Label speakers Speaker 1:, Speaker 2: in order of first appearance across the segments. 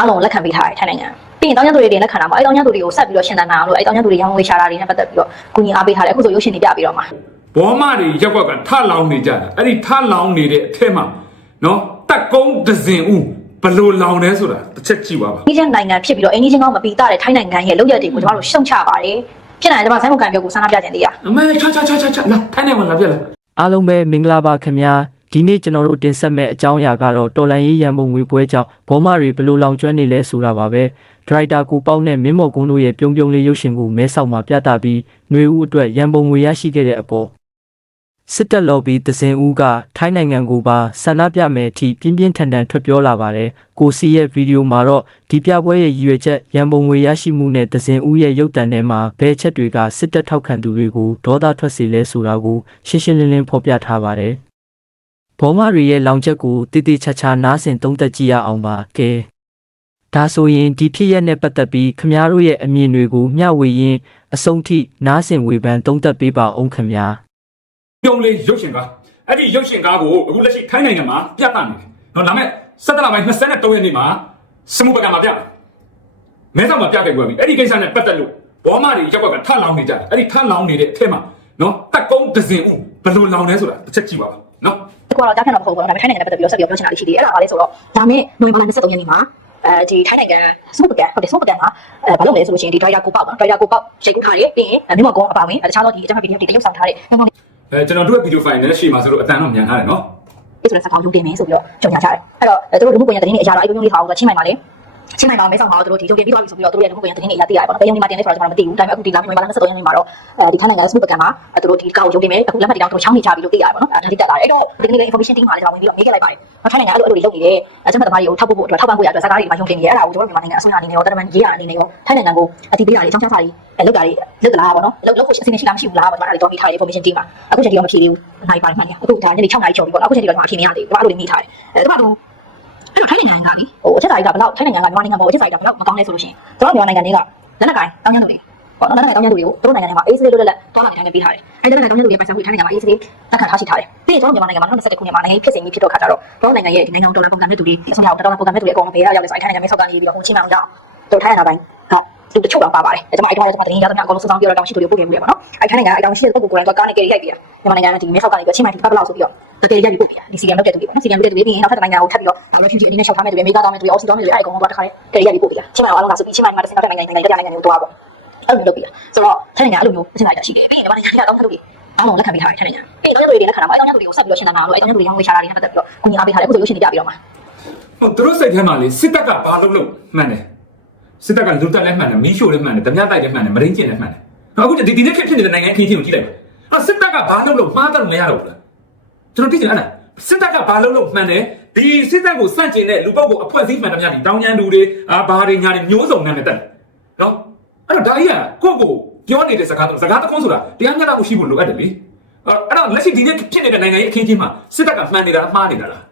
Speaker 1: အားလုံးကိုလက်ခံပေးထားတယ်ထိုင်းနိုင်ငံပြီးရင်တောင်းကျမ်းသူတွေတွေလက်ခံတာပေါ့အဲတောင်းကျမ်းသူတွေကိုဆက်ပြီးတော့ရှင်းတန်းတာလို့အဲတောင်းကျမ်းသူတွေရောင်းဝေးရှာတာတွေနဲ့ပတ်သက်ပြီးတော့ကုညီအားပေးထားတယ်အခုဆိုရုပ်ရှင်တွေပြပြီးတော့မှာ
Speaker 2: ဘောမတွေရက်ကွက်ကထလောင်နေကြတာအဲ့ဒီထလောင်နေတဲ့အထက်မှာနော်တက်ကုန်းဒဇင်ဦးဘလို့လောင်လဲဆိုတာတစ်ချက်ကြည့်ပါပါ
Speaker 1: အင်းချင်းနိုင်ငံဖြစ်ပြီးတော့အင်းချင်းကောင်းမပြီးသားတဲ့ထိုင်းနိုင်ငံရဲ့လုပ်ရက်တွေကိုကျွန်တော်တို့ရှုံချပါတယ်ဖြစ်နိုင်တယ်ကျွန်မဆိုင်းမကန်ပြောကိုဆန္ဒပြခြင်းတရား
Speaker 2: အမေချာချာချာချာချာလာထိုင်းနေမှာလာပြလာ
Speaker 3: အားလုံးပဲမင်္ဂလာပါခင်ဗျာ ဒီနေ့ကျွန်တော်တို့တင်ဆက်မဲ့အကြောင်းအရာကတော့တော်လန်ရေးရန်ပုံငွေပွဲကြောင့်ဘောမတွေဘယ်လိုလောင်ကျွမ်းနေလဲဆိုတာပါပဲဒရိုက်တာကိုပေါက်နဲ့မင်းမော်ကုန်းတို့ရဲ့ပြုံးပြုံးလေးရုပ်ရှင်ကိုမဲဆောက်မှာပြသပြီးຫນွေဦးအတွက်ရန်ပုံငွေရရှိခဲ့တဲ့အပေါ်စစ်တပ်လော်ဘီသဇင်ဦးကထိုင်းနိုင်ငံကိုပါဆန္ဒပြမယ်အထိပြင်းပြင်းထန်ထန်ထွက်ပြောလာပါတယ်ကိုစီရဲ့ဗီဒီယိုမှာတော့ဒီပြပွဲရဲ့ရည်ရွယ်ချက်ရန်ပုံငွေရရှိမှုနဲ့သဇင်ဦးရဲ့ရုပ်တံထဲမှာဘယ်ချက်တွေကစစ်တပ်ထောက်ခံသူတွေကိုဒေါသထွက်စေလဲဆိုတာကိုရှင်းရှင်းလင်းလင်းဖော်ပြထားပါတယ် ဘောမရီရဲ့လောင်ချက်ကိုတိတိချာချာနားဆင်သုံးသပ်ကြည့်ရအောင်ပါကဲဒါဆိုရင်ဒီဖြစ်ရက်နဲ့ပတ်သက်ပြီးခမားတို့ရဲ့အမြင်တွေကိုမျှဝေရင်းအဆုံးထိနားဆင်ဝေဖန်သုံးသပ်ပေးပါအောင်ခင်ဗျာ
Speaker 2: ပြုံးလေးရုပ်ရှင်ကားအဲ့ဒီရုပ်ရှင်ကားကိုအခုလက်ရှိထိုင်းနိုင်ငံမှာပြသနေတယ်နော်ဒါမဲ့17လပိုင်း23ရက်နေ့မှာစမှုပကံမှာပြတယ်မဲဆောက်မှာပြခဲ့ကြပြီအဲ့ဒီကိစ္စနဲ့ပတ်သက်လို့ဘောမတွေရက်ကွက်ကထလောင်နေကြတယ်အဲ့ဒီထလောင်နေတဲ့အထက်မှာနော်တက်ကုန်းဒဇင်ဦးဘလို့လောင်လဲဆိုတာတစ်ချက်ကြည့်ပါပါနော်
Speaker 1: တ ကူကတော့ကြားခံတော့မဟုတ်ဘူးဒါပေမဲ့ထိုင်းနိုင်ငံနဲ့ပတ်သက်ပြီးတော့ဆက်ပြီးတော့ပြောချင်တာလေးရှိသေးတယ်အဲ့ဒါပါလဲဆိုတော့ဒါမဲ့နိုဝင်ဘာလ23ရက်နေ့မှာအဲဒီထိုင်းနိုင်ငံစမုပကန်ဟုတ်တယ်စမုပကန်ကအဲဘာလုပ်လဲဆိုလို့ရှိရင်ဒီဒရိုက်တာကိုပေါက်နော်ဒရိုက်တာကိုပေါက်ချိန်ကူးထားတယ်ပြီးရင်မြမကောအပါဝင်တခြားသောဒီအကြမ်းဖက်ဗီဒီယိုတွေတရုပ်ဆောင်ထားတဲ့ငေါငေါ
Speaker 2: အဲကျွန်တော်တို့ရဲ့ဗီဒီယိုဖိုင်နဲ့ရှေ့မှာဆိုတော့အတန်တော့မြန်ထားတယ်နော်
Speaker 1: လေးဆိုတဲ့စကားရုံတင်မယ်ဆိုပြီးတော့ကြော်ညာကြတယ်အဲ့တော့သူတို့လူမှုကွန်ရက်သတင်းတွေအရာတော့အဲ့ဒီလိုလေးထားအောင်ဆိုချင်းမိုင်ပါလေ ချင်းမိုင်ပါမဲဆောင်ပါတော့သူတို့ဒီရုံတင်ပြီးသွားပြီဆိုပြီးတော့သူတို့ရဲ့လူမှုကွန်ရက်သတင်းတွေအရာသိရတယ်ပေါ့နော်ဘယ်ရုံဒီမှာတင်လဲဆိုတော့ကျွန်တော်မသိဘူးဒါပေမဲ့အခုဒီလာနိုဝင်ဘာလ23ရက်နေ့မှာတော့အဲဒီထိုင်းနိုင်ငံစမုပကန်မှာသူတို့ဒီကောက်ရုံတင်မယ်အခုလက်မှတ်တွေတော့သူတို့ချောင်းနေချပြီးလို့သိရတယ်ပေါ့နော်ဒါတိတက်လာတယ်အဲ့တော့ဒီနေ့လေး information team မှာလည်းကျွန်တော်ဝင်ပြီးတော့မေးခဲ့လိုက်ပါတယ်ထိုင်းနိုင်ငံအဲ့လိုအဲ့လိုတွေလုပ်နေတယ်အကြမ်းဖက်သမားတွေကိုထောက်ပို့ဖို့အတွက်ထောက်ပံ့ဖို့ရအတွက်စကားတွေမှာရုံတင်နေတယ်အဲ့ဒါကိုကျွန်တော်မြန်မာနိုင်ငံအစိုးရအနေနဲ့ရောတမန်ရေးရအနေနဲ့ရောထိုင်းနိုင်ငံကိုအတိပေးတာတွေအကြောင်းကြားစာတွေလောက်တာတွေလောက်တာပေါ့နော်လောက်လောက်ဖို့အစီအစဉ်ရှိလားမရှိဘူးလားပေါ့ကျွန်တော်အဲ့ဒါတွေတော့မိထားတယ် information team မှာအခုချက်ဒီတော့မဖြေသေးဘူးနိုင်ပါတယ်မှန်တယ်အခုဒါညနေ6နာရီကျော်ပြီပေါ့အခုချက်ဒီတော့ကျွန်တော်အဖြေမရသေးဘူးကျွန်တော်အဲ့လိုလေးမိထားတယ်အဲ့တော့အဲ့တော့ထိုင်း နိုင်ငံကလေဟိုအချက်စာတွေကဘယ်လောက်ထိုင်းနိုင်ငံကမြန်မာနိုင်ငံပေါ်အချက်စာတွေကဘယ်လောက်မကောင်းလဲဆိုလို့ရှိရင်ကျွန်တော်မြန်မာနိုင်ငံတွေကလက်နက်ကိုင်တောင်းကျမ်းသူတွေပေါ့နော်လက်နက်ကိုင်တောင်းကျမ်းသူတွေကိုတို့နိုင်ငံထဲမှာအေးစလေးလွတ်လပ်သွားလာနေတိုင်းပဲပေးထားတယ်အဲ့ဒီလက်နက်ကိုင်တောင်းကျမ်းသူတွေပိုင်ဆိုင်မှုထိုင်းနိုင်ငံမှာအေးစလေးတက်ခါထားရှိထားတယ်ပြီးရင်ကျွန်တော်မြန်မာနိုင်ငံမှာ2021ခုနှစ်မှာနိုင်ငံရေးဖြစ်စဉ်ကြီးဖြစ်တော့ခါကြတော့တို့နိုင်ငံရဲ့ဒီနိုင်ငံတော်တော်ပုံစံနဲ့တူတွေအဆုံးရအောင်တော်တော်ပုံစံနဲ့တူတွေအကုန်လုံးပေးရရောက်လဲဆိုအဲ့ထိုင်းနိုင်ငံမြေဆောက်ကနေပြီးတော့ဟိုချင်းအောင်ကြောင်းတို့ထိုင်းနိုင်ငံပိုင်းဟုတ်သူတချို့တော့ပါပါတယ်ကျွန်မအဲ့တော့ကျွန်မတင်ရတော့အကုန်လုံးစုဆောင်းပြီးတော့တောင်းရှိသူတွေပို့ခဲ့မှုတွေပေါ့နော်အဲ့ထိုင်းနိုင်ငံအဲ့တောင်းရှိတဲ့ပုဂ္ဂိုလ်ကိုယ်တိုင်တော့ကားနဲ့ကြိတ်ရိုက်ပြီးမြန်မာနိုင်ငံကဒီမြေဆောက်ကနေပြီးချင်းမိုင်ဒီပတ်ပလောက်ဆိုပြီးတော့ တကယ်ရိုက်ပြီးပို့ပြဒီစီကံလုပ်တဲ့သူတွေပေါ့နော်စီကံလုပ်တဲ့သူတွေပြီးရင်နောက်ထပ်နိုင်ငံကိုထပ်ပြီးတော့ဘာလို့ဖြစ်ဖြစ်အဒီနဲ့ရှောက်ထားမဲ့သူတွေအမေရိကတောင်းမဲ့သူတွေအော်စီတောင်းမဲ့သူတွေအဲ့အကုန်လုံးတော့တစ်ခါလေးတကယ်ရိုက်ပြီးပို့ပြချင်းမိုင်အားလုံးကဆိုပြီးချင်းမိုင်မှာတစ်စင်တော့နိုင်ငံနိုင်ငံနိုင်ငံနိုင်ငံကိုတွားပေါ့အဲ့လိုမျိုးလုပ်ပြဆိုတော့ထိုင်းနိုင်ငံအဲ့လိုမျိုးအချင်းလိုက်တာရှိတယ်ပြီးရင်မြန်မာနိုင်ငံကတောင်းတဲ့လူတွေအားလုံးလက်ခံပေးထားတယ်ထိုင်းနိုင်ငံအဲ့တော့လူတွေလက်ခံတာပေါ့အဲ့တော့လူတွေကိုဆက်ပြီးတော့ရှင်းတန်းတာလို့အဲ့တော့လူတွေရောင်းဝေးရှာတာတွေနဲ့ပတ်သက်ပြီးတော့ကုညီအားပေးထားတယ်အခုဆိုရုပ်ရှင်တွေပြပြီးတော့မှာ
Speaker 2: ဟိုသူတို့စိတ်ထဲမှာလေစစ်တပ်ကဘာလုပ်လို့မှန်တယ်စစ်တပ်ကလူတက်လည်းမှန်တယ်မီးရှို့လည်းမှန်တယ်ဓမြတိုက်လည်းမှန်တယ်မရင်းကျင်လည်းမှန်တယ်အခုဒီဒီနေ့ဖြစ်ဖြစ်နေတဲ့နိုင်ငံအခင်းချင်းကိုကြည့်လိုက်ပါအဲ့စစ်တပ်ကဘာလုပ်လို့မှားတယ်မရတော့ဘူးလား ကျွန်တော်သိချင်အဲ့ဒါစစ်တပ်ကဘာလုပ်လို့မှန်တယ်ဒီစစ်တပ်ကိုစန့်ကျင်တဲ့လူပုဂ္ဂိုလ်အဖွဲ့အစည်းမှန်တယ်များဒီတောင်းကျမ်းသူတွေအာဘာတွေညာတွေမျိုးစုံနဲ့တက်တယ်နော်အဲ့တော့ဒါကြီးကကိုယ့်ကိုပြောနေတဲ့စကားတော့စကားတစ်ခုဆိုတာတရားမျှတမှုရှိဖို့လိုအပ်တယ်လေအဲ့တော့လက်ရှိဒီနေ့ဖြစ်နေတဲ့နိုင်ငံရဲ့အခင်းချင်းမှာစစ်တပ်ကမှန်နေတာမှားနေတာလား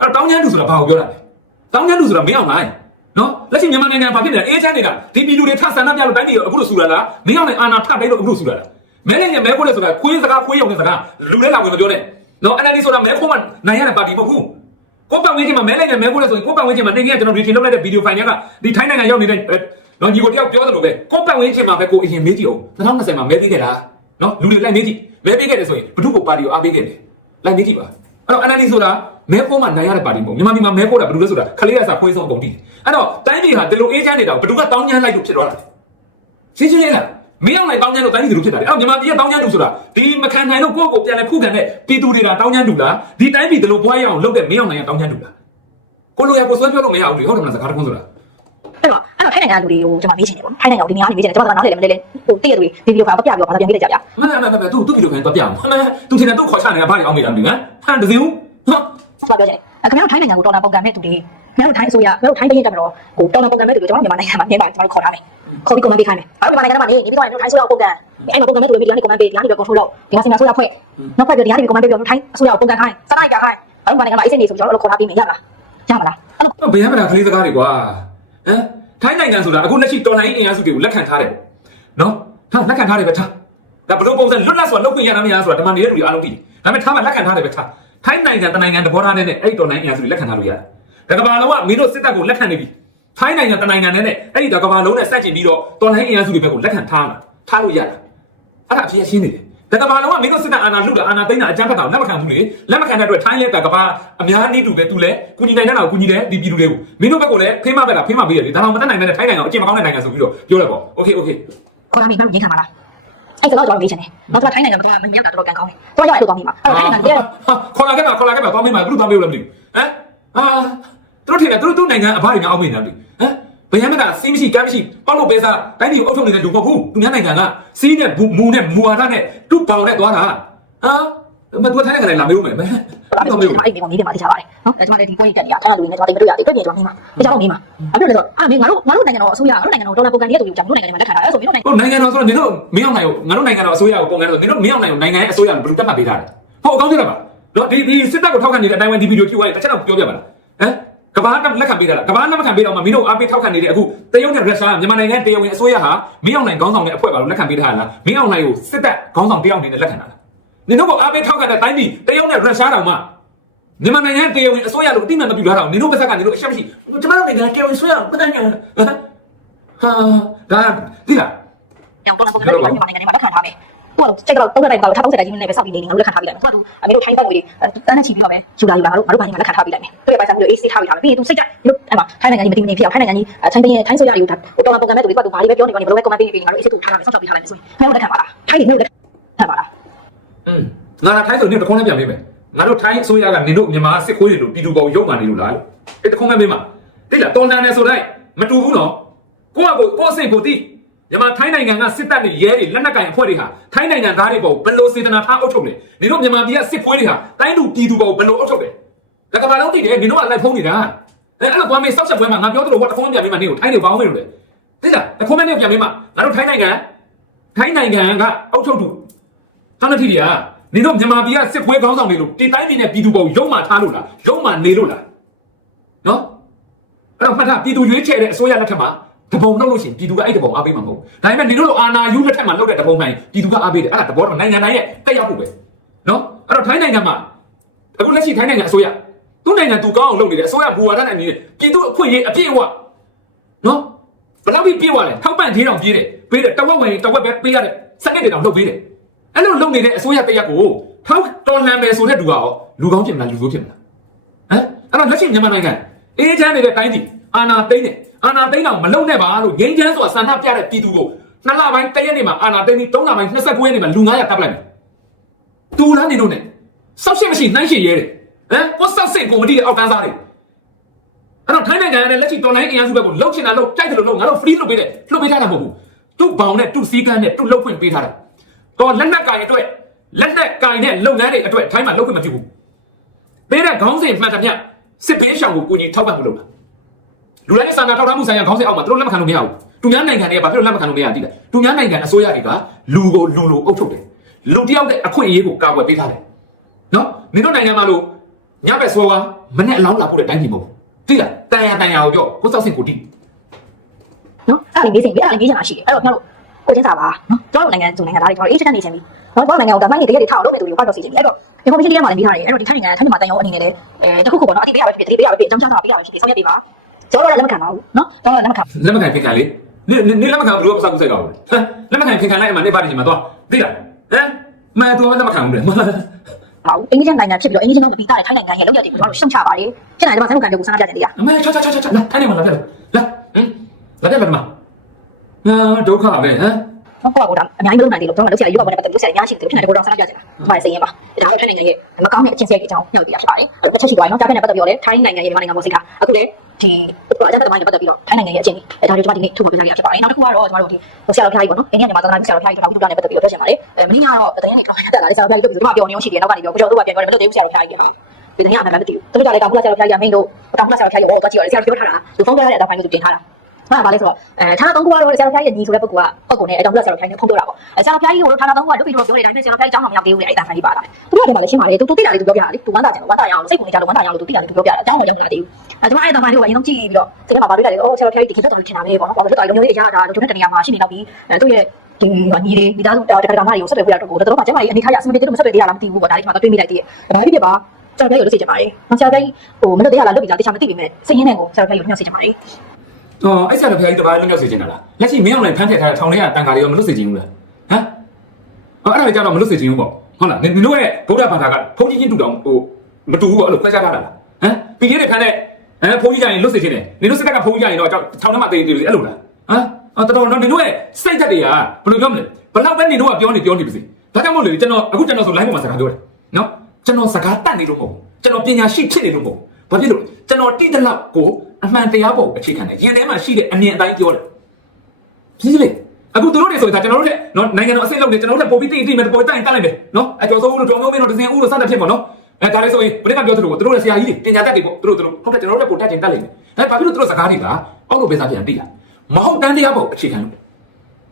Speaker 2: အဲ့တော့တောင်းကျမ်းလူဆိုတာဘာကိုပြောတာလဲတောင်းကျမ်းလူဆိုတာမင်းအောင်လိုက်နော်လက်ရှိမြန်မာနိုင်ငံဘာဖြစ်နေလဲအေးချမ်းနေတာဒီပြည်လူတွေထဆန္ဒပြလို့တိုင်းပြည်အခုလိုဆူလာလားမင်းအောင်လည်းအာနာထတိုက်လို့အခုလိုဆူလာလားမဲနဲ့ညမဲခိုးလဲဆိုတာခွေးစကားခွေးရုံနဲ့စကားလူလဲလာဝင်မပြောနဲ့ နော် NLD ဆိုတာမဲခိုးမှနိုင်ရတဲ့ပါတီမဟုတ်ဘူးကိုပတ်ဝင်းချင်းမှာမဲနဲ့ညမဲခိုးလဲဆိုရင်ကိုပတ်ဝင်းချင်းမှာနေကြီးကကျွန်တော်ဒီထင်လုပ်လိုက်တဲ့ဗီဒီယိုဖိုင်တွေကဒီထိုင်းနိုင်ငံရောက်နေတဲ့နော်ညီကိုတယောက်ပြောသလိုပဲကိုပတ်ဝင်းချင်းမှာပဲကိုအရင်မေးကြည့်အောင်2020မှာမဲပေးခဲ့တာနော်လူတွေလိုက်မေးကြည့်မဲပေးခဲ့တယ်ဆိုရင်ဘု து ကိုပါတီကိုအားပေးခဲ့တယ်လိုက်မေးကြည့်ပါအဲ့တော့ NLD ဆိုတာမဲခိုးမှနိုင်ရတဲ့ပါတီပေါ့မြန်မာပြည်မှာမဲခိုးတာဘယ်လိုလဲဆိုတာခလေးရစာခွေးဆုံးအကုန်တည်အဲ့တော့တိုင်းပြည်ဟာဒီလိုအေးချမ်းနေတာကိုဘယ်သူကတောင်းချမ်းလိုက်လို့ဖြစ်သွားတာလဲရှင်းရှင်းလေးလား မင်းအောင်လိုက်တောင်းချမ်းလို့တိုင်းပြည်ဒီလိုဖြစ်တာလေအဲ့တော့မြန်မာပြည်ကတောင်းချမ်းလို့ဆိုတာဒီမခံနိုင်လို့ကိုယ့်ကိုယ်ပြန်လဲခုခံတဲ့ပြည်သူတွေကတောင်းချမ်းတူလားဒီတိုင်းပြည်ဒီလိုဘွားရအောင်လုပ်တဲ့မင်းအောင်နိုင်ကတောင်းချမ်းတူလားကိုလိုရကိုဆွဲပြောလို့မရဘူးလေဟုတ်တယ်မလားစကားတခုဆိုတာ
Speaker 1: အဲ့တော့အဲ့တော့ထိုင်းနိုင်ငံလူတွေကိုကျွန်မမေးချင်တယ်ပေါ့ထိုင်းနိုင်ငံကိုဒီနေရာကနေမေးချင်တယ်ကျွန်မကနားလေလည်းမလဲလဲဟိုတည့်ရသူတွေဒီဗီဒီယိုဖိုင်ပြပြီးတော့ဘာသာပြန်ပေးလိုက်ကြဗျာ
Speaker 2: မမမမသူသူ့ပြည်လိုခံတော့ပြအောင်အမေသူထင်တယ်သူ့ခေါ်ချနေတာဘာတွေအောင်နေတာမသိဘူးဟမ်ဟမ်တစင်းဦးဟမ်
Speaker 1: ဆက်ပြောကြတယ်ခင်ဗျားတို့ထိုင်းနိုင်ငံကိုတော်လာပုံကံမဲ့သူတွေ ခင်ဗျားတို့ထိုင်းအစိုးရခင်ဗျားတို့ထိုင်းပြည်တက်မတော်ဟိုတော်လာပုံကံမဲ့သူတွေကျွန်တော်မြန်မာနိုင်ငံမှာနေပါတယ်ကျွန်တော်ခေါ်ထားမယ်ခေါ်ပြီးကွန်မန့်ပေးခိုင်းမယ်အဲ့မြန်မာနိုင်ငံမှာနေနေပြီးတော့ထိုင်းအစိုးရပုံကံအဲ့မှာပုံကံမဲ့သူတွေဒီကနေကွန်မန့်ပေးဒီကနေပဲ control လုပ်ဒီမှာစင်အစိုးရဖွဲ့နောက်ဖက်ဒီကနေကွန်မန့်ပေးပြီးတော့ထိုင်းအစိုးရပုံကံခိုင်းစလိုက်ကြခိုင်းအဲ့မြန်မာနိုင်ငံမှာအစ်စ်နေဆိုကျွန်တော်တို့ခေါ်ထားပြီးမယ်ရမလားရမလားအဲ့လို
Speaker 2: ဘယ်ရမလားကလေးစကားတွေကွာဟမ်ထိုင်းနိုင်ငံဆိုတာအခုလက်ရှိတော်လိုင်းအင်အားစုတွေကိုလက်ခံထားတယ်နော်ဟာလက်ခံထားတယ်ပဲထားဒါဘယ်လိုပုံစံလွတ်လပ်စွာလုပ်ခွင့်ရတာမရဆိုတာဒီမှာနေတဲ့လူတွေအားလုံးသိတယ်ဒါပေမဲ့ထားမှလက်ခံထားတယ်ပဲထားထိုင်းနိုင်ငံတနိုင်ငံတဘောထားတဲ့နဲ့အဲ့ဒီတော်လိုင်းအင်အားစုတွေလက်ခံထားလို့ရတယ် ဒါကဘာလုံးကမင်းတို့စစ်တပ်ကိုလက်ခံနေပြီ ထိုင်းနိုင်ငံတနိုင်ငံနဲ့နဲ့အဲ့ဒီတော့ကမ္ဘာလုံးနဲ့စက်ကျင်ပြီးတော့တော်လိုင်းအင်အားစုတွေဘက်ကိုလက်ခံထားလာထားလို့ရတာအဲ့ဒါအဖြစ်ရှင်းနေတယ်ဒါကမ္ဘာလုံးကမင်းတို့စစ်တပ်အာဏာလုတာအာဏာသိမ်းတာအကြမ်းဖက်တာကိုလက်မခံဘူးလေလက်မခံတဲ့အတွက်ထိုင်းလည်းကကမ္ဘာအများနည်းတူပဲသူလည်းကုညီနိုင်တဲ့တော့ကုညီတယ်ဒီပြည်သူတွေကိုမင်းတို့ဘက်ကိုလည်းဖိမဘက်ကဖိမပေးရတယ်ဒါတော့မတတ်နိုင်တဲ့ထိုင်းနိုင်ငံကိုအကျင့်မကောင်းတဲ့နိုင်ငံဆိုပြီးတော့ပြောရပေါ့โอเคโอเค
Speaker 1: ခေါ်လာမိငါတို့ရေးခံပါလားအဲ့ဒါတော့ကျွန်တော်ရေးချင်တယ်နောက်တော့ထိုင်းနိုင်ငံကတော့မမြတ်တာတော့ကန်ကောင်းတယ်တော့ရောက်အဲ့လိုသွားမိမှာအဲ့တော့ထိုင်းနိုင်ငံက
Speaker 2: ခေါ်လာခဲ့ပါခေါ်လာခဲ့ပါသွားမေးမှာဘယ်လိုသွားမေးလို့လဲမသိဘူးဟမ်အာသူ တို့ထင်တယ်သူတို့သူ့နိုင်ငံအဘတွေများအောက်မေးနေတာမသိဟမ်ဘယ်ရမကစီးမရှိကမ်းမရှိပေါက်လို့ပဲစားတိုင်းပြည်ကိုအုပ်ချုပ်နေတဲ့လူမဟုတ်ဘူးသူများနိုင်ငံကစီးနဲ့မူနဲ့မူဝါဒနဲ့သူ့ပေါင်နဲ့သွားတာဟာမသူထိုင်းနိုင်ငံလည်းလာမေးဦးမယ်မ
Speaker 1: အဲ့ဒါမျိုးအဲ့ဒီကောင်ကြီးတွေမှာတခြားပါတယ်နော်အဲကျွန်တော်လည်းဒီပွဲကြီးတက်နေတာထိုင်းလူတွေနဲ့ကျွန်တော်တိတ်မတွေ့ရသေးတွေ့ပြင်ကျွန်တော်မိမှာတခြားတော့မိမှာအဲ့လိုလေဆိုအာမင်းငါတို့ငါတို့နိုင်ငံတော်အစိုးရငါတို့နိုင်ငံတော်ဒေါ်လာပုံကန်ရဲ့တူတူကြောင့်တို့နိုင်ငံတွေမှာလက်ခံတာအဲ့ဆိုမင်းတို့နိုင်ငံ
Speaker 2: ဟုတ်နိုင်ငံတော်ဆိုတော့နင်တို့မင်းအောင်နိုင်ကိုငါတို့နိုင်ငံတော်အစိုးရကိုပုံကန်လို့နင်တို့မင်းအောင်နိုင်ကိုနိုင်ငံရဲ့အစိုးရကိုဘယ်လိုတတ်မှတ်ပေးထားလဲဟုတ်အကောင်းကြီးလားပါနော်ဒီဒီစစ်တပ်ကိုထောက်ခံနေတဲ့အတိုင်းဝင်ဒီဗီဒီယိုကြည့်လိုက်တစ်ချက်တော့ပြောပြပါလားဟမ် ကဘာတက်လက်ခံပေးတာလားကဘာလက်မခံပေးတော့မှမင်းတို့အားပေးထောက်ခံနေတဲ့အခုတရုတ်နဲ့ရုရှားမြန်မာနိုင်ငံတရားဝင်အစိုးရဟာမင်းအောင်နိုင်ခေါင်းဆောင်တဲ့အဖွဲ့ပါလို့လက်ခံပေးထားတာလားမင်းအောင်နိုင်ကိုစစ်တပ်ခေါင်းဆောင်တယောက်အနေနဲ့လက်ခံတာလားနင်တို့ကအားပေးထောက်ခံတဲ့တိုင်းပြည်တရုတ်နဲ့ရုရှားတောင်မှမြန်မာနိုင်ငံတရားဝင်အစိုးရလို့အတိအမှန်မပြုထားတာနင်တို့ပါစကနင်တို့အရှက်မရှိကျွန်တော်တို့နိုင်ငံတရားဝင်အစိုးရမတန်းညာဟာဒါဒီလား
Speaker 1: တောင်ဒေါ်လာပုံကန်ရဲ့မြန်မာနိုင်ငံတွေမှာလက်ခံထားမယ် ဟိုစိတ်ကတော့30တိုင်ကတော့ထား30တိုင်ကြီးနဲ့ပဲစောက်ပြီးနေနေငါတို့လက်ခံထားပြီးလိုက်မယ်သူကသူအမေတို့ထိုင်းဘက်ငွေတွေတန်းနဲ့ချီပြီးတော့ပဲယူလာယူလာငါတို့ငါတို့ဘာနေမှာလက်ခံထားပြီးလိုက်မယ်သူရဲ့ပိုင်ဆိုင်မှုတွေအေးဆေးထားပြီးထားမယ်ပြီးရင်သူစိတ်ကြဒီလိုအဲ့မှာထိုင်းနိုင်ငံကြီးမတည်မငြိမ်ဖြစ်အောင်ထိုင်းနိုင်ငံကြီးထိုင်းပြည်ထိုင်းဆိုရတွေကိုဒေါ်လာပုံကန်မဲ့သူတွေကသူဘာတွေပဲပြောနေပါနေဘယ်လိုပဲ comment ပေးပြီးငါတို့အေးဆေးတူထားမယ်စောက်ချောက်ပြီးထားလိုက်မယ်ဆိုရင်ငါတို့လက်ခံပါလားထိုင်းတွေမျိုးလက်ခံပါလား
Speaker 2: อืมငါလာထိုင်းဆိုနေတခုံးနဲ့ပြန်ပေးမယ်ငါတို့ထိုင်းအစိုးရကနေတို့မြန်မာစစ်ခွေးတွေလို့ပြည်သူပေါ်ရုပ်မှန်နေလို့လားလို့အဲ့တခုံးမဲ့ပေးမှာသိလားတော်တန်တယ်ဆိုတိုင်းမတူဘူးနော်ကိုကကိုကိုအစိတ်ကိုတိ မြန်မာထိုင်းနိုင်ငံကစစ်တပ်တွေရဲတွေလက်နက်ကင်အဖွဲ့တွေဟာထိုင်းနိုင်ငံသားတွေပေါ်ဘယ်လိုစေတနာထားအုပ်ချုပ်လဲနေတို့မြန်မာပြည်ကစစ်ခွေးတွေဟာတိုင်းလူပြည်သူပေါ်ဘယ်လိုအုပ်ချုပ်လဲလက်ကမ္ဘာလုံးတည်တယ်နေတို့ကလိုက်ဖုံးနေတာအဲ့အဲ့လိုကွာမေးစောက်ချက်ပွဲမှာငါပြောသလိုဟောတခုံးပြန်ပေးမှာနေကိုထိုင်းတွေဘောင်းမေးလို့လေသိလားတခုံးမဲ့နေပြန်ပေးမှာငါတို့ထိုင်းနိုင်ငံထိုင်းနိုင်ငံကအုပ်ချုပ်သူဟာနတိရီယာနင်တို့မြန်မာပြည်ကစစ်ပွဲခေါင်းဆောင်တွေလို့တင်တိုင်းနေနဲ့ပြည်သူပေါ်ရုံမှထားလို့လားရုံမှနေလို့လားနော်အဲ့တော့မှတ်ထားပြည်သူရွေးချယ်တဲ့အစိုးရလက်ထက်မှာ တပုံလုပ်လို့ရှိရင်ပြည်သူကအဲ့တပုံအားပေးမှာမဟုတ်ဘူးဒါပေမဲ့နင်တို့လိုအာဏာယူလက်ထက်မှာလုပ်တဲ့တပုံနိုင်ပြည်သူကအားပေးတယ်အဲ့ဒါတဘောတော့နိုင်ငံတိုင်းရဲ့တက်ရောက်ဖို့ပဲနော်အဲ့တော့ထိုင်းနိုင်ငံမှာအခုလက်ရှိထိုင်းနိုင်ငံအစိုးရသူ့နိုင်ငံသူကောင်းအောင်လုပ်နေတယ်အစိုးရဘူဝါဒနဲ့အနေနဲ့ပြည်သူအခွင့်အရေးအပြည့်အဝနော်ဘယ်လောက်ပြည့်ဝလဲထောက်ပံ့သေးတောင်ပြေးတယ်ပေးတယ်တဝက်ဝင်တဝက်ပဲပေးရတယ်စက်နစ်တွေတောင်လုပ်ပေးတယ်အဲ့လိုလုပ်နေတဲ့အစိုးရတရက်ကိုထောက်တော်လှန်မယ်ဆိုတဲ့သူကရောလူကောင်းဖြစ်မလားလူဆိုးဖြစ်မလားဟမ်အဲ့တော့လက်ရှိမြန်မာနိုင်ငံအေးချမ်းနေတဲ့တိုင်းပြည်အာဏာသိမ်းတယ် အာဏာသိမ်းတော့မလုံနဲ့ပါလို့ငိမ့်ချမ်းစွာဆန္ဒပြတဲ့ပြည်သူကိုနှစ်လပိုင်းတစ်ရက်နေမှာအာဏာသိမ်းပြီးသုံးလပိုင်း29ရက်နေမှာလူ900တပ်လိုက်တယ်တူလားနေလို့နဲ့စောက်ရှိမရှိနှိုင်းရှိရဲတယ်ဟမ်ကိုစောက်စင်ကိုမတိတဲ့အောက်ကန်းစားတွေအဲ့တော့ထိုင်းနိုင်ငံကလည်းလက်ရှိတော်လိုင်းအင်အားစုဘက်ကိုလှုပ်ချင်တာလှုပ်ကြိုက်တယ်လို့လှုပ်ငါတို့ free လုပ်ပေးတယ်လှုပ်ပေးထားတာမဟုတ်ဘူးသူ့ဘောင်နဲ့သူ့စည်းကမ်းနဲ့သူ့လှုပ်ခွင့်ပေးထားတာတော့လက်နက်ကင်အတွက်လက်နက်ကင်တဲ့လုပ်ငန်းတွေအတွက်ထိုင်းမှာလုပ်ခွင့်မပြုဘူး။ပေးတဲ့ခေါင်းစဉ်မှန်တယ်မြစစ်ပေးရှောင်ကိုကိုကြီးထောက်ပံ့မှုလုပ်တာ။ လူတိုင်းစာနာထောက်ထားမှုဆိုင်ရာခေါင်းစဉ်အောက်မှာသူတို့လက်မခံလို့မရဘူး။သူများနိုင်ငံတွေကဘာဖြစ်လို့လက်မခံလို့မရသိလား။သူများနိုင်ငံအစိုးရတွေကလူကိုလူလိုအုပ်ချုပ်တယ်။လူတယောက်တဲ့အခွင့်အရေးကိုကာကွယ်ပေးထားတယ်။နော်မင်းတို့နိုင်ငံမှာလို့ညဘက်စောကမနဲ့အလောင်းလာဖို့တဲ့တိုင်းပြည်မဟုတ်ဘူး။သိလားတန်ရတန်ရကိုပြောကိုစောက်စင်ကိုတိ
Speaker 1: နော်အဲ့ဒါလေးမေးစိမ့်ပြီအဲ့ဒါလေးမေးချင်တာရှိတယ်အဲ့တော့ကျွန်တော်တို့ကိုချင်းစာပါနော်ကျွန်တော်တို့နိုင်ငံစုနိုင်ငံသားတွေကျွန်တော်အေးချက်နေချင်ပြီနော်ကျွန်တော်နိုင်ငံကိုဒါမှမဟုတ်တကယ်တွေထားအောင်လုပ်နေသူတွေကိုပတ်တော့စီချင်ပြီအဲ့တော့ information လေးရမှာလည်းပြီးထားတယ်အဲ့တော့ဒီထိုင်းနိုင်ငံထိုင်းမြန်မာတန်ရုံအနေနဲ့လည်းအဲတခုခုပေါ့နော်အတိပေးရပဲဖြစ်ဖြစ်တတိပေးရပဲဖြစ်အကြောင်းကြားတာပေးရပဲဖြစ်ဖြစ်ဆောင်ရွက်ပေးပါ ကျွန်တော်တို့လည်းလက်မခံပါဘူးနော်ကျွန်တော်လည်းလက်မခံ
Speaker 2: လက်မခံခင်ခံလေနေနေလက်မခံဘလို့ပတ်စကူစိတ်ကောင်းဟမ်လက်မခံခင်ခံလိုက်အမှနေပါနေမှာတော့သိလားဟမ်မတူလက်မခံဘူးလေ
Speaker 1: ပါဘူးအင်္ဂလိပ်နိုင်ငံဖြစ်ပြီးတော့အင်္ဂလိပ်တော့မပြီးတာတဲ့ထိုင်းနိုင်ငံရဲ့လောက်ရတဲ့ကိုကျွန်တော်တို့ရှုံချပါတယ်ဖြစ်နိုင်တယ်မှာဆိုင်မှုကံတွေကိုစမ်းပြကြတယ်လေ
Speaker 2: အမေချာချာချာချာလာထိုင်နေမှာလာပြလာဟမ်လာပြပါမအာဒုက္ခပဲဟမ်
Speaker 1: နော်ကိုကကတော့အများကြီးမလုပ်နိုင်သေးလို့ကျွန်တော်တို့လောက်ရရွေးပေါ်နဲ့ပတ်သက်လို့ဆရာများရှိတယ်ဖြစ်နိုင်တယ်ကိုတော့စမ်းပြကြတယ်။ဒါစိတ်ရပါ။ဒါတော့ထိုင်းနိုင်ငံရဲ့မကောင်းတဲ့အချင်းစီရဲ့အကြောင်းညှို့ပြတာဖြစ်ပါတယ်။အဲ့တော့တစ်ချက်ရှိသွားရင်နော်ကြားပြနေပတ်သက်ပြီးတော့လေထိုင်းနိုင်ငံရဲ့မြန်မာနိုင်ငံပေါ်စိတ်ထားအခုလေ ဒီအကြမ်းဖက်သမိုင်းနဲ့ပတ်သက်ပြီးတော့ထိုင်းနိုင်ငံရဲ့အခြေအနေအဲဒါတွေကျွန်တော်ဒီနေ့ထုတ်ဖော်ပြကြရဖြစ်ပါတယ်။နောက်တစ်ခုကတော့ကျွန်တော်တို့ဒီဆရာတော်ဖျားကြီးပေါ့နော်။အိန္ဒိယမြန်မာသနာ့ဆရာတော်ဖျားကြီးကျွန်တော်ပြုလုပ်နေပတ်သက်ပြီးတော့ပြောချင်ပါတယ်။အဲမင်းကတော့တကယ်နဲ့ကောင်းတက်လာတယ်ဆရာတော်ဖျားကြီးတို့ဒီမှာပြောနေအောင်ရှိတယ်နောက်ကနေပြီးတော့ကိုကျော်တို့ကပြန်ပြောတယ်မလို့တေးဘူးဆရာတော်ဖျားကြီးကဒီတကယ်အမှန်မှမသိဘူး။တို့ကြောင့်လေတောင်ဖူးဆရာတော်ဖျားကြီးကမင်းတို့တောင်ဖူးဆရာတော်ဖျားကြီးကိုတော့ကြည့်ရတယ်ဆရာတော်ပြောထားတာသူဖုန်းပြရတဲ့အတိုင်းကိုသူတင်ထားတာ။ဟာဘာလဲဆိုတော့အဲဌာနသုံးခုကတော့ဆရာတော်ဖျားကြီးရဲ့ညီဆိုတဲ့ပုဂ္ဂိုလ်ကပုဂ္ဂိုလ်နဲ့အကြောင်းပြဆရာတော်ဖျားကြီးနဲ့ဖုန်းပြောတာပေါ့။အဲဆရာတော်ဖျားကြီးကိုဌာနသုံးခုကတို့ပြီးတော့ပြောနေတယ်ဆရာတော်ဖျားကြီးအကြောင်းမှမရောက်သေးဘူးလေအဲ့ဒါဖျားကြီးပါလာတယ်။သူတို့ကတည်းကလည်းရှင်းပါလေသူသူသိတာလေးသူပြောပြတာလေသူဝမ်းသာကြတယ်ဝမ်းသာရအောင်စိတ်ဝင်နေကြလို့ဝမ်းသာရအောင်လို့သူသိတာလေးသူပြောပြတာအကြောင်းတော့ရောက်လာသေးဘူး။အဲ ကျွန်မအဲ့ဒါမှလေးကိုအရင်ဆုံးကြည့်ပြီးတော့စိတ်ထဲမှာပါတွေ့တယ်အော်ဆရာတော်ဖျားကြီးဒီခေတ်တော်ထင်တာပဲပေါ့နော်။ဘာလို့လဲဆိုတော့လုံခြုံရေးအရာဒါလုံခြုံတဲ့နေရာမှာရှိနေတော့ပြီးအဲသူ့ရဲ့ဒီညီလေးမိသားစုတက္ကရာမတွေကိုဆက်သွယ်ပြရတော့ကိုတော်တော်မှကျမကြီးအနေထားရအဆင်ပြေတယ်လို့မဆက်သွယ်ပြရလားမသိဘူးပေါ့ဒါလေးကျွန်တော်တွေးမိလိုက်သေးတယ်။ဒါဖြစ်ဖြစ်ပါဆရာတော်ဖျားကြီးကိုလို့သိချင်ပါတယ်။ဆရာတော်ဖျားကြီးဟိုမလို့တရားလာလုပ်ပြီးသားတခြားမသိပေမဲ့စိတ်ရင်းနဲ့ကိုဆရာတော်ဖျားကြီးကိုညှောက်စေချင်ပါတယ်။
Speaker 2: အော်အဲ့ဆရာတော်ဘုရားကြီးတပါးလုံးရောက်စေချင်တာလားလက်ရှိမင်းအောင်လည်းဖမ်းထည့်ထားတဲ့ထောင်ထဲကတန်ခါတွေရောမလွတ်စေချင်ဘူးလားဟမ်အော်အဲ့ဒါကြတော့မလွတ်စေချင်ဘူးပေါ့ဟုတ်လားနင်တို့ရဲ့ဗုဒ္ဓဘာသာကဘုန်းကြီးချင်းတူတောင်ဟိုမတူဘူးပေါ့အဲ့လိုခွဲခြားထားတာလားဟမ်ပြီးရတဲ့ခန်းနဲ့ အဲဘုန်းကြီးကြရင်လွတ်စေချင်တယ်နင်တို့စစ်တပ်ကဘုန်းကြီးကြရင်တော့ထောင်ထဲမှာတည်တည်အဲ့လိုလားဟမ်အော်တော်တော်နော်နင်တို့ရဲ့စိတ်ဓာတ်တွေကဘယ်လိုပြောမလဲဘလောက်ပဲနင်တို့ကပြောနေပြောနေပါစေဒါကြောင့်မို့လို့ကျွန်တော်အခုကျွန်တော်ဆို live ပေါ်မှာစကားပြောတယ်နော်ကျွန်တော်စကားတတ်နေလို့မဟုတ်ဘူးကျွန်တော်ပညာရှိဖြစ်နေလို့မဟုတ်ဘူးဘာဖြစ်လို့ကျွန်တော်တိတလောက်ကိုအမှန်တရားပေါ်အခြေခံတယ်ရင်ထဲမှာရှိတဲ့အမြင်အတိုင်းပြောတယ်ဖြစ်လေအခုတို့တွေဆိုရင်ဒါကျွန်တော်တို့တဲ့နော်နိုင်ငံတော်အစိတ်လုံးတွေကျွန်တော်တို့ပို့ပြီးတိတိမဲ့ပို့တိုင်းတတ်လိုက်မယ်နော်အကျော်စိုးဦးတို့ကျော်မျိုးမင်းတို့ဒဇင်ဦးတို့စသဖြင့်ပေါ့နော် အဲဒါလည်းဆိုရင်ဘယ်နဲ့ကပြောသလိုတို့တို့ဆရာကြီးတွေပညာတတ်တွေပေါ့တို့တို့ဟုတ်တယ်ကျွန်တော်တို့ပို့တတ်ခြင်းတတ်လိုက်မယ်အဲဘာဖြစ်လို့တို့စကားတွေကအောက်လိုပဲစားပြန်တိတာမဟုတ်တန်းတရားပေါ်အခြေခံလို့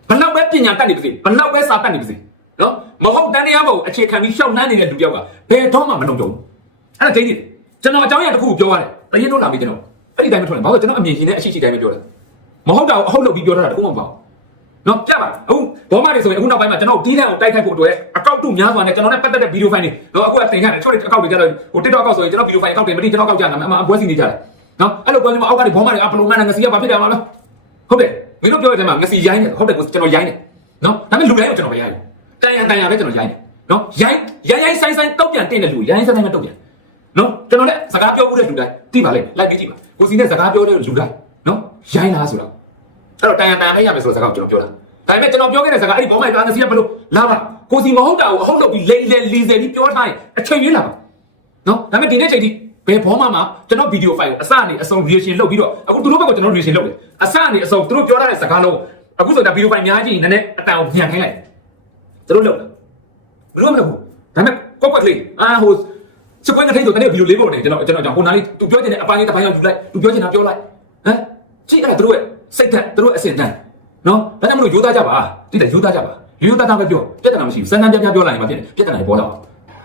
Speaker 2: ဘလောက်ပဲပညာတတ်နေပါစေဘလောက်ပဲစာတတ်နေပါစေနော်မဟုတ်တန်းတရားပေါ်အခြေခံပြီးရှောက်နှမ်းနေတဲ့လူတယောက်ကဘယ်တော့မှမလုံးကြဘူးအဲ့ဒါဒိန်းနေကျွန်တော်အကြောင်းအရာတစ်ခုပြောရတယ်တရင်တို့လာပြီးကျွန်တော်အဲ့ဒီတိုင်းမထွက်နဲ့ဘာလို့ကျွန်တော်အမြင်ရှင်နဲ့အရှိရှိတိုင်းပဲပြောတယ်မဟုတ်တာအဟုတ်လို့ပြီးပြောတာတခုမှမပေါ့ နော်ပြပါအခုဘောမတွေဆိုရင်အခုနောက်ပိုင်းမှာကျွန်တော်တီးတန်းကိုတိုက်ခိုက်ဖို့အတွက်အကောက်တုများစွာနဲ့ကျွန်တော်နဲ့ပတ်သက်တဲ့ဗီဒီယိုဖိုင်တွေတော့အခုကတင်ခဲ့တယ်ချို့တွေအကောက်တွေကြတော့ဟို TikTok အကောက်ဆိုရင်ကျွန်တော်ဗီဒီယိုဖိုင်အကောက်တွေမတိကျွန်တော်အကောက်ကြတာအမှအပွဲစီနေကြတယ်နော်အဲ့လိုပြောနေမှာအောက်ကနေဘောမတွေအပလိုမန်နဲ့ငစီကဘာဖြစ်တယ်မလားဟုတ်တယ်မင်းတို့ပြောတဲ့မှာငစီရိုင်းတယ်ဟုတ်တယ်ကျွန်တော်ရိုင်းတယ်နော်ဒါပေမဲ့လူတိုင်းကိုကျွန်တော်မရိုင်းဘူးတန်ရန်တန်ရန်ပဲကျွန်တော်ရိုင်းတယ်နော်ရိုင်းရိုင်းရိုင်းဆိုင်ဆိုင်တောက်ပြန်တင်တဲ့လူရိုင်းဆိုင်ဆိုင်ကတောက်ပြန်နော်ကျွန်တော်လည်းစကားပြောမှုတဲ့လူတိုင်းသိပါလိမ့်မယ်လိုက်ပြီးကြည့်ပါကိုစီနဲ့စကားပြောတဲ့လူတိုင်းနော်ရိုင်းလားဆိုတော့ အဲ့တော့တန်ရန်တန်ပဲရမယ်ဆိုတဲ့စကားကိုကျွန်တော်ပြောတာဒါပေမဲ့ကျွန်တော်ပြောခဲ့တဲ့စကားအဲ့ဒီဘောမိုက်ကားငစီကဘလို့လာပါကိုစီမဟုတ်တာကိုအဟုတ်လုပ်ပြီးလိမ့်လေလီစယ်ပြီးပြောထားရင်အချိန်ရင်းလာပါနော်ဒါပေမဲ့ဒီနေ့ချိန်ထိဘယ်ဘောမှမှာကျွန်တော်ဗီဒီယိုဖိုင်ကိုအစအနေအဆုံး reaction လုပ်ပြီးတော့အခုသူတို့ဘက်ကကျွန်တော် reaction လုပ်တယ်အစအနေအဆုံးသူတို့ပြောထားတဲ့စကားလုံးအခုဆိုတာဗီဒီယိုဖိုင်များကြီးနည်းနည်းအတန်ကိုညံခိုင်းလိုက်သူတို့လုပ်တယ်ဘလို့မလုပ်ဘူးဒါပေမဲ့ကော့ကွက်ကလေးအာဟိုစကွင်းကထိဆိုတနေ့ဗီဒီယိုလေးပေါ်နေကျွန်တော်ကျွန်တော်ကြောင့်ဟိုနားလေးသူပြောချင်တဲ့အပိုင်းလေးတစ်ပိုင်းရောက်ယူလိုက်သူပြောချင်တာပြောလိုက်ဟမ်ကြည့်အဲ့ဒါသူတို့ရဲ့ စိတ်ဓာတ်သူတို့အစင်တန်းနော်ဒါကြောင့်မလို့ယူသားကြပါတိတယ်ယူသားကြပါယူသားသားပဲပြောပြဿနာမရှိဘူးစမ်းစမ်းပြပြပြောလိုက်ရင်မဖြစ်ပြဿနာတွေပေါ်တော့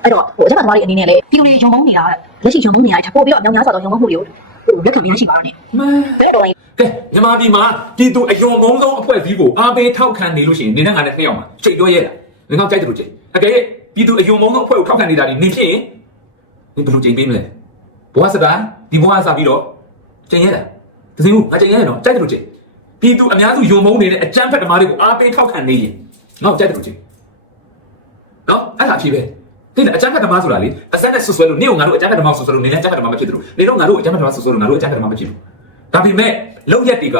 Speaker 1: အဲ့တော့ဟိုအချက်မှသမားတွေအနေနဲ့လည်းပြည်သူတွေယုံမုန်းနေတာလက်ရှိယုံမုန်းနေတာချက်ပို့ပြီးတော့အများများဆိုတော့ယုံမုန်းမှုတွေကိုဟိုလက်ခံပြီးရှိပါတော့နေ
Speaker 2: မှန်
Speaker 1: အဲ့တော့
Speaker 2: ကဲမြန်မာပြည်မှာပြည်သူအယုံမုန်းဆုံးအဖွဲ့အစည်းကိုအားပေးထောက်ခံနေလို့ရှိရင်နေနဲ့ငါနဲ့နှစ်ယောက်မှာချိန်ပြောရဲတာငါကကြိုက်တယ်လို့ချိန်အကယ်ပြည်သူအယုံမုန်းဆုံးအဖွဲ့ကိုထောက်ခံနေတာဒီနေဖြစ်ရင်ဒီဘယ်လိုချိန်ပေးမလဲဘဝစတာဒီဘဝစပြီးတော့ချိန်ရဲတာ တစင်းဦးငါချိန်ရဲတယ်နော်ကြိုက်တယ်လို့ချိန်ပြည်သူအများစုယုံမုန်းနေတဲ့အကြမ်းဖက်သမားတွေကိုအားပေးထောက်ခံနေရင်ငါ့ကိုကြိုက်တယ်လို့ချိန်နော်အဲ့ဒါဖြစ်ပဲဒီအကြမ်းဖက်ဓမ္မဆိုတာလေအစက်နဲ့ဆွဆွဲလို့နေကငါတို့အကြမ်းဖက်ဓမ္မဆွဆွဲလို့နေလည်းအကြမ်းဖက်ဓမ္မမဖြစ်တယ်လို့နေတော့ငါတို့အကြမ်းဖက်ဓမ္မဆွဆွဲလို့ငါတို့အကြမ်းဖက်ဓမ္မမဖြစ်ဘူးဒါပေမဲ့လောက်ရက်တွေက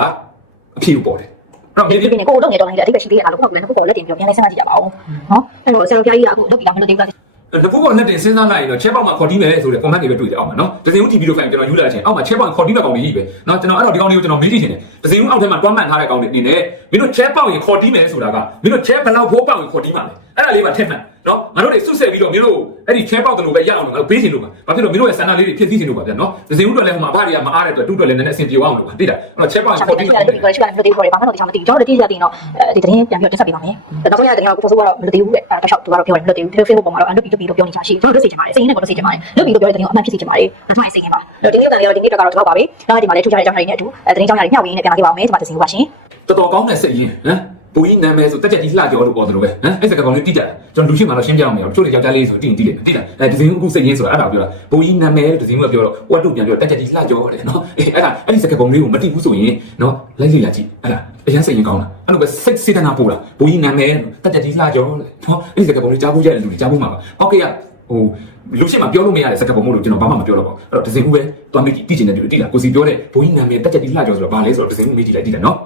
Speaker 2: အဖြစ်ပေါ်တယ်အဲ့
Speaker 1: ဒီ
Speaker 2: တော့
Speaker 1: ပြည်နေကိုတော့နေတော့နေတဲ့အတိတ်ရှိသေးတဲ့အားလုံးကိုလည်းတစ်ခုကိုလက်တင်ပြီးပြန်လဲစဉ်းစားကြည့်ကြပါဦးနော်အဲ့တော့ဆရာတော်ဘုရားကြီးကအခုလုပ်ပြီးတာမလုပ်သေး ဘူးလား
Speaker 2: ဒီဘုဘောနဲ့တင်စဉ်းစားလိုက်ရင်တော့ chat box မှာခေါ်တီးမယ်ဆိုတဲ့ comment တွေပဲတွေ့ကြအောင်ပါနော်ဒဇင်ဦး TV တို့ဖိုင်ကျွန်တော်ယူလာချင်းအောက်မှာ chat box ခေါ်တီးမဲ့ကောင်တွေကြီးပဲနော်ကျွန်တော်အဲ့တော့ဒီကောင်တွေကိုကျွန်တော်မေးကြည့်ချင်တယ်ဒဇင်ဦးအောက်ထဲမှာတွမ်းမှန်ထားတဲ့ကောင်တွေအနေနဲ့မင်းတို့ chat box ရင်ခေါ်တီးမယ်ဆိုတာကမင်းတို့ chat ဘယ်လောက်ဖိုးပေါက်ရင်ခေါ်တီးမှာလဲအဲ့ဒါလေးပါထက်မှန် နော်ငါတို့တွေစွတ်ဆက်ပြီးတော့မင်းတို့အဲ့ဒီ chat box တို့လိုပဲရအောင်လို့ငါတို့ပေးချင်လို့ပါဘာဖြစ်လို့မင်းတို့ရဲ့ဆန္ဒလေးတွေဖြစ်သိချင်လို့ပါဗျာနော်ဒဇင်ဦးတို့လည်းဟိုမှာအဖတွေကမအားတဲ့အတွက်တူတော်လည်းနည်းနည်းအဆင်ပြေအောင်လို့ပါသိတာအဲ့တော့ chat box
Speaker 1: ဆော
Speaker 2: ခေါ်
Speaker 1: င်း
Speaker 2: တီး
Speaker 1: ပြီး
Speaker 2: မှာ
Speaker 1: တော့ဒီကိုရှိကလည်းမလုပ်သေးဘူးပေါ့ဘာမှမလုပ်သေးချင်မသိဘူးကျွန်တော်တို့တတိယတင်တော့ဒီသတင်းပြန်ပြီးတော့တင်ဆက်ပေးပါမယ်နောက်ဆုံးရတဲ့တင်တော့ကိုဆိုကတော့မလုပ်သေးဘူးတဲ့အဲတော့သူကတော့ပြောတယ်မလုပ်သေးဘူးဒီလို Facebook ပေါ်မှာတော့အလုပ်ပြီးလုပ်ပြီးပြောနေချာရှိသူတို့သိချင်ပါတယ်စိတ်ရင်းနဲ့ကတော့သိချင်ပါတယ်လုပ်ပြီးတော့ပြောတဲ့တင်တော့အမှန်ဖြစ်စေချင်ပါတယ်ဒါမှမဟုတ်စိတ်ရင်းပါဒီနေ့ကတော့ဒီနေ့တော့တော့ပါပြီနောက်ဒီမှာလည်းထူးခြားတဲ့အကြောင်းအရာတွေနဲ့အတူသတင်းကြောင်းအရာတွေမျှဝေရင်းနဲ့ပြန်လာခဲ့ပါဦးမယ်ဒီမှာတင်ဆက်ပါရှင်
Speaker 2: တော်တော်ကောင်းတဲ့စိတ်ရင်းဟမ် ပူကြီးနာမည်ဆိုတက်ချက်ကြီးလှကြောလို့ပေါ်တယ်လို့ပဲဟမ်အဲ့စကားကောင်းလေးတိကြတယ်ကျွန်တော်လူရှိမှတော့ရှင်းပြအောင်မရဘူးချို့တွေယောက်ျားလေးဆိုတိရင်တိလိမ့်မယ်တိလားအဲဒီဇင်းအခုစိတ်ရင်းဆိုတာအဲ့ဒါပြောတာပူကြီးနာမည်ဒီဇင်းကပြောတော့ဝတ်တုပြန်ပြောတက်ချက်ကြီးလှကြောတယ်နော်အေးအဲ့ဒါအဲ့ဒီစကားကောင်းလေးကိုမတိဘူးဆိုရင်နော်လိုက်လိုက်ရကြည့်အဲ့ဒါအရင်စိတ်ရင်းကောင်းတာအဲ့လိုပဲစိတ်စေတနာပို့တာပူကြီးနာမည်တက်ချက်ကြီးလှကြောတယ်နော်အဲ့ဒီစကားကောင်းလေးကြားဖို့ရတယ်လူတွေကြားဖို့မှာပါဟုတ်ကဲ့ရဟိုလူရှိမှပြောလို့မရတဲ့စကားပုံမို့လို့ကျွန်တော်ဘာမှမပြောတော့ပါဘူးအဲ့တော့ဒီဇင်းဦးပဲတွားမိတိကျင်တဲ့တူတိလားကိုစီပြောတဲ့ဘိုးကြီးနာမည်တက်ချက်ကြီးလှကြောဆိုတော့ဘာလဲဆိုတော့ဒီဇင်းဦးမေးကြည့်လိုက်တိလားနော်